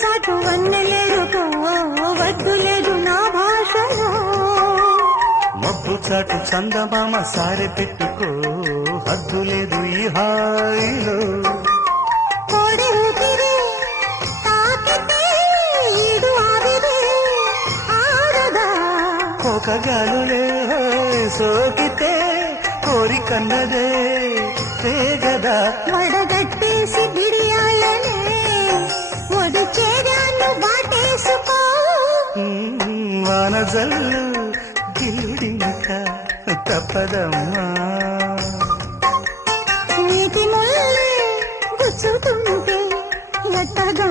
చాటు వన్నెలేరుకో వద్దు లేదు నా భాషలో మబ్బు చాటు చందమామ సారె పెట్టుకో హద్దు లేదు ఈ హాయిలో కోడి ఊపిరి తాకితే ఈడు ఆవిరి ఆడదా కోకగాలులే సోకితే కోరికన్నదే తేగదా వడగట్టేసి బిడియాలనే ఒడి చేరాను వాటేసుకో వానజల్లు గిల్లుడింక తప్పదమ్మా నీటి ముల్లే గుచ్చుతుంటే ఎట్టగా